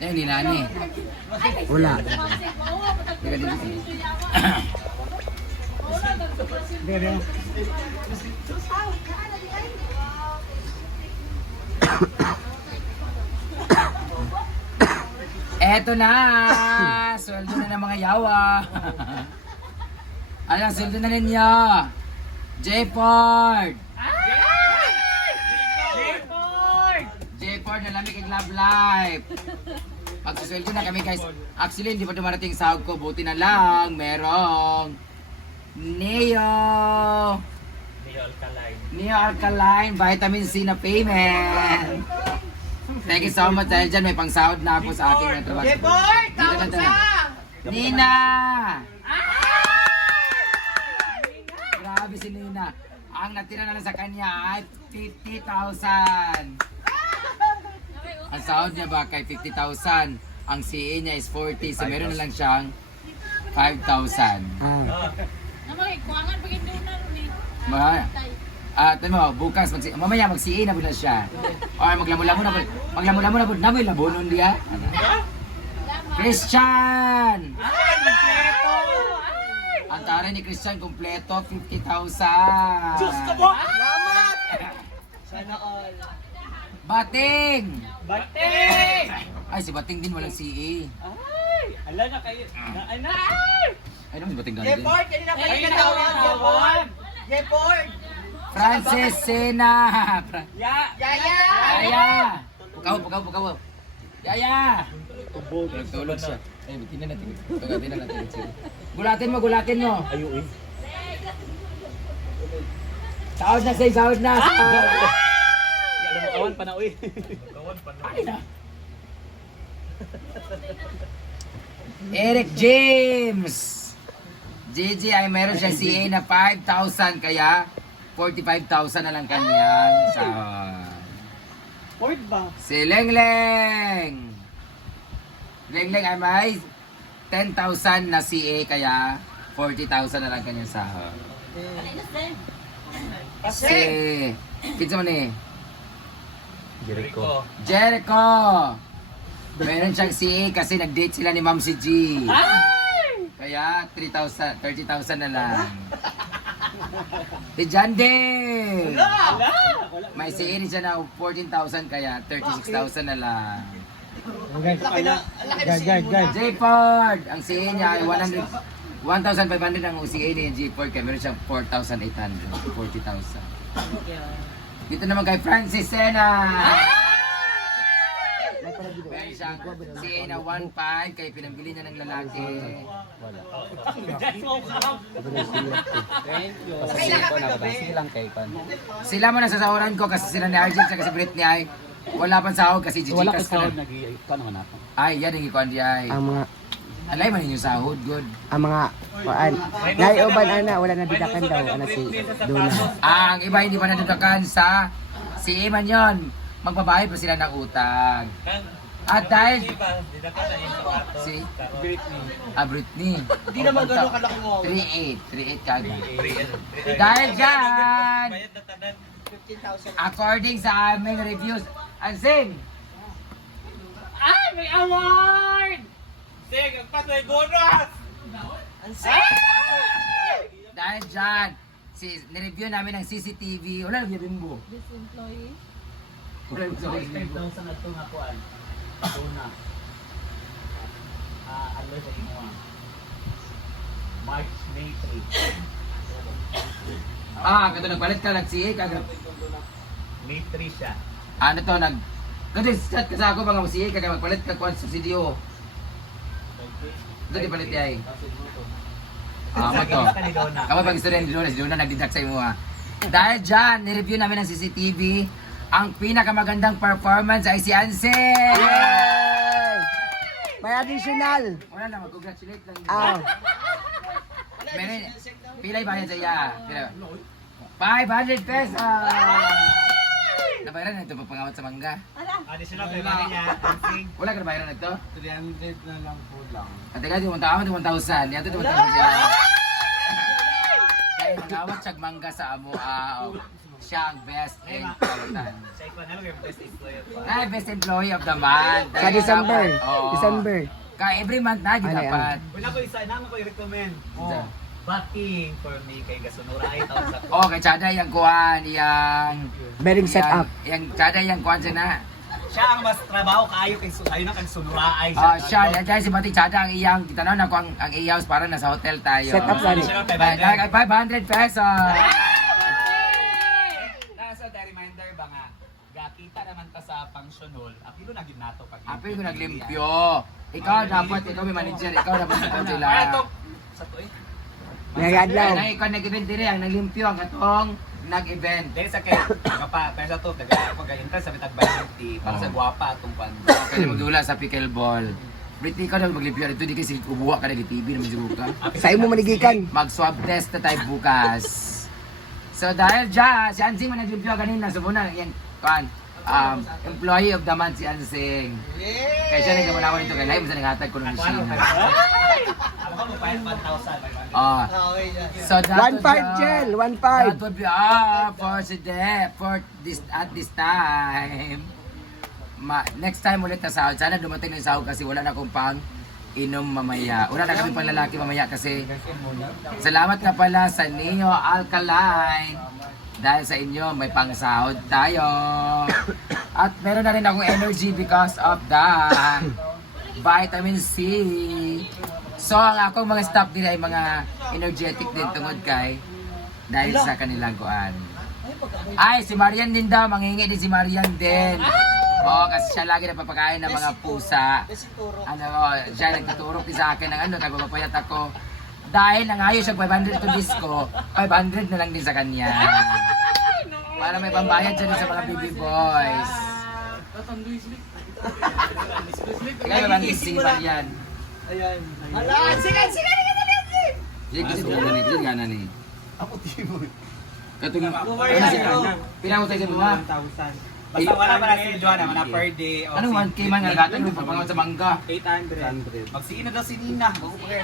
Hindi na ni. Wala. Eto na! Sweldo na ng mga yawa. Ano, sweldo na ninyo? J-Port! J-Port na lamig kay Love Life. Pagsusweldo na kami guys. Actually, hindi pa dumarating sahod ko. Buti na lang, merong Neo Alkaline Vitamin C na payment. Thank you so much dahil dyan may pangsahod na ako sa aking trabaho. J-Port! Tawag siya! Nina! Grabe si Nina. Ang natira na lang sa kanya ay 50,000. Ang sahod niya ba kay 50,000? Ang CA niya is 40. So meron na lang siyang 5,000. Bukas mamaya mag-CA na po na siya. Or maglamula-mula po. Maglamula-mula po. Namoy labonon diya. Christian! Ang taray ni Christian kompleto 50,000. Diyos ka po! Salamat! Sana all. Bating! Bating! Ay, si Bating din walang CA. Ay! Ala na kayo. Ay! Ay, naman si Bating ganun din. J-Port! Kanina pa yung natawag, J-Port! J-Port! Francis Sena! Yaya! Yaya! Pukaw! Yaya! Tulog siya. Ay, tinan natin. Tinan natin. Gulatin mo. Ayun eh. Sahod na. Alam mo, kawan pa na uy. Ay na. Eric James! JJ ay meron siyang CA na 5,000 kaya 45,000 na lang kanyang sahod. Port ba? Si Lengleng ay may 10,000 na CA kaya 40,000 na lang kanyang sahod. Si kinsa man ni Jericho. Meron siyang CA kasi nag-date sila ni Ma'am si G. Kaya 30,000 na lang. Si Jande. May CA rin siya na 14,000 kaya 36,000 na lang. Guard. J-Ford, ang CA niya ay 1,500 ang CA ni J-Ford kaya meron siyang 4,800, 40,000. Dito naman kay Francis Sena. Meron siyang CA na 1,500 kaya pinambili niya ng lalaki. Sila man ang sasahuran ko kasi sila ni Arjun at si Britney ay wala pang sahod kasi Wala Jijikas kang ka sahod na. nag-iikon naman ako. Ay, yan ang ikuan di ay. Alay man ninyo sahod, good. Ang mga paan. Naiuban ana wala na didakan daw ana si Dona. Ang iba hindi pa nadudakan sa si Iman yon. Magbabayad pa sila ng utang. At dahil si Britney. Hindi naman gano'ng kalaki mo. 3.8 kagad. Dahil dyan, 15,000. according sa aming reviews, Ansing! Ay! May award! Sige, agpatoy bonus! Dahil dyan, nireview namin ng CCTV. Wala lang yung bimbo. This employee. Wala lang sa bimbo. 5,000 na ito nga kuan. Dona. Ano sa inyo March, May 3. Kato nagpalit ka, nag-CA ka. May 3 siya. Ano to, kasi chat ka sa ako, mga CA ka, magpalit ka kuwan sa CDO. Ito di palit yay. Mo to. Kamu pag istorya ni Dona, si Dona nagdidak sa imo ha. Dahil dyan, nireview namin ng CCTV, ang pinakamagandang performance ay si Anse! May additional. Wala lang, mag-congratulate lang. Meron, pilay bayad sa iya. Pila. 500 pesos! Nabayaran na ito pagpangawat sa mangga. Additional pay ba niya? Wala ka nabayaran na ito? 300 na lang po lang. At teka, 1,000. Yato 1,000 siya. Kaya nagawat siyag mangga sa amo. siya ang best in Kalutan. Siya ikaw na lang yung best employer pa. Ay, best employee of the month. Sa December. Oo. December. Every month na, di Ano dapat. Wala ko isa, naman ko i-recommend. Isa. Backing for me kay Gasunura ay taon sa Oh, kay Chada yung kuhan, yung... Bearing setup. Yung Chada yung kuhan siya na. Siya ang mas trabaho kaayo kay ayo na kay Sunura ay. Siya, dahil si Mati Chada ang iyang, tanaw na ko ang iyaws para nasa hotel tayo. Setup sani. 500 pesos! Nasa the reminder ba nga, gakita naman ta sa function hall, apilo na ginato pag. Apil ko naglimpyo. Ikaw dapat, ikaw may manager, ikaw dapat ikaw sila. Para to sa to eh. Nagadaw. Ay, ikaw nag-event din ang naglimpyo, ang katong nag-event. Dahil sa kay kapa pero sa to daga ako gayon sa bitag baliti para sa gwapa atong pan. Kaya magdula sa pickleball. Britney, ikaw dapat maglimpyo. Ito di kasi ubuha ka na di TV na medyo ka. Sa imo manigikan. Mag-swab test na tayo bukas. So dahil dyan, si Ansing man naglimpyo kanina. So muna, yan, employee of the month si Ansing. Kaya siya nagkamanawan ito kay live. Basta naghatag ko ng machine. Ako mo 5,000. So that 1.5 gel, 1.5. That would be all for today, at this time. Next time ulit na sahod. Sana dumating na yung sahod kasi wala na akong pang inom mamaya. Wala na kami pang lalaki mamaya kasi salamat nga pala sa Neo Alkaline. Dahil sa inyo, may pang sahod tayo. At meron na rin akong energy because of the vitamin C. So, ang akong mga staff din ay mga energetic din tungod kay dahil sa kanilang kuan. Ay, si Marian din daw, manghingi din si Marian din. Oo, kasi siya lagi napapakain ng mga pusa. Siya nagtuturok din sa akin ng kaya papayat ako. Dahil nangayo siya 500 to disco, 500 na lang din sa kanya. Para may pambayad siya din sa mga baby boys. Kaya naman si Marian. Hala, sigan! Sige, kasi ito nga na ni. Ako timo. Katong, Marian. pinakutay sa mga. Basta wala pa na si Joanna na per day. o Anong 1K man nga gatang yung papangaw sa mangga? 800. Magsiin na daw si Nina. Bago pa rin.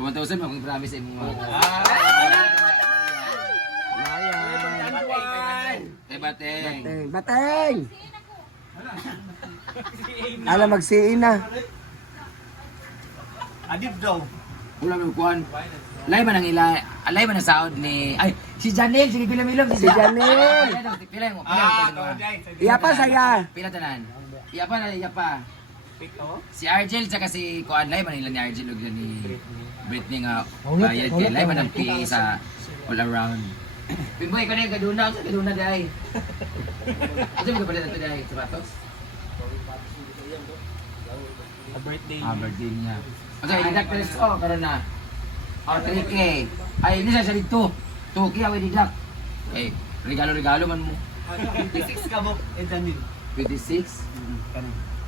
1,000 mo, kung promise sa imo. Bateng. Bateng. Ala magsiin na. Adib daw. Wala mo kuhan. Live man ang live man ang sound ni si Janelle, sige pila milom Si Janelle. Pila mo, Iya pa saya. Pila tanan. Iya pa. Pito. Si Argel tsaka si kuan live man nila ni Argel ug ni Britney nga bayad kay live man ang PA sa all around. Pimboy ka na yung kaduna dahil. Ito mo kapalit ito dahil, sapatos? Birthday. Birthday niya. Okay, didak peso, karon na. 3K. Ay, ini sa dito. 2K, away didak. Eh, regalo man mo. 26 ka mo. Janine. 26?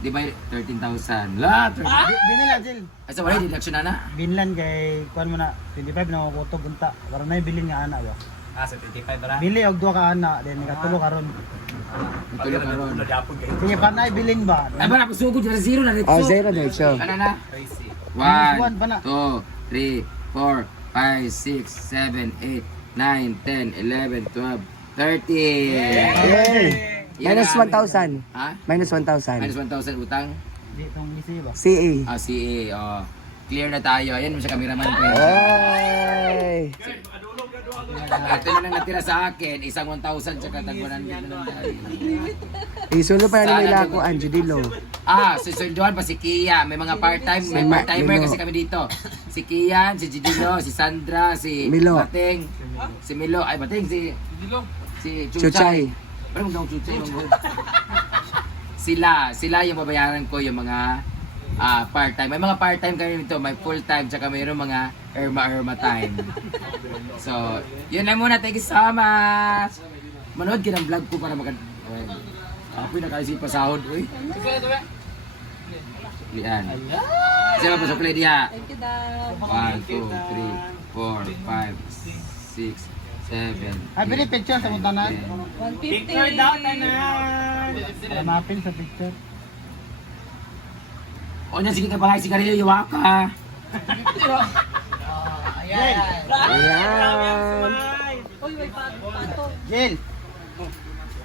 Di ba 13,000? La, 13,000. Binila, Jill. Ay, so wala, deduction na. Binlan kay, kuhan mo na, 25 na makuto bunta. Para na bilin nga anak ba? Sa 25 bara. Bili og duha ka anak, then ikatulo karon. Ituloy ka ron. Sige, pa na bilin ba? Ay, ba, napasugod na zero na rin. Oh, zero na siya. Ano na? Crazy. Minus one 1, pa na. 2, 3, 4, 5, 6, 7, 8, 9, 10, 11, 12, 13. Yay! Minus 1,000. Ha? Minus 1,000. Minus 1,000 utang? Di tong isi ba? CA. CA, oh. Clear na tayo. Ayan mo siya cameraman ko. Oy! Ito na lang natira sa akin. Isang 1,000 tsaka tagwanan din na lang tayo. Isulo pa na nila ako, Angelino. Susunduan pa si Kia. May mga part-time. May Si part-timer Milo. kasi kami dito. Si Kian, si Gidino, si Sandra, si Milo. Bating. Si Milo. Ay, Bating. Si Chuchay. Chuchay. Parang magdang Chuchay. Sila yung babayaran ko yung mga part-time. May mga part-time kami dito, may full-time, tsaka mayroong mga erma time. So, yun lang muna. Thank you so much. Manood ka ng vlog ko para mag... Ako yung nakaisip pa sahod. Uy. Yan. Sino pa sa play diya? 1, 2, 3, 4, 5, 6, 7, Ay, bili picture sa mutanan. Picture daw tanan. Para mapin sa picture. O niya, sige ka pa nga, sigarilyo, yawa ka. Ayan. Jill.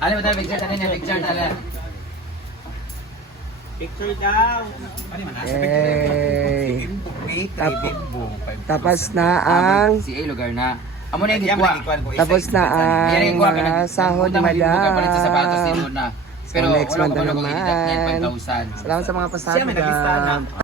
Ano ba tayo picture tayo picture tayo. Picture daw. Ano man Yay! Tapos na ang Si A lugar na. Amo na yung gikwa. tapos na Yan yung ang gikwa mga sahod ni Palit sa sapatos ni Madam. Luna. So Pero next wala month ko na pa naman. ng 5,000. Salamat sa mga pasado. Siya may nag-lista na. Madam.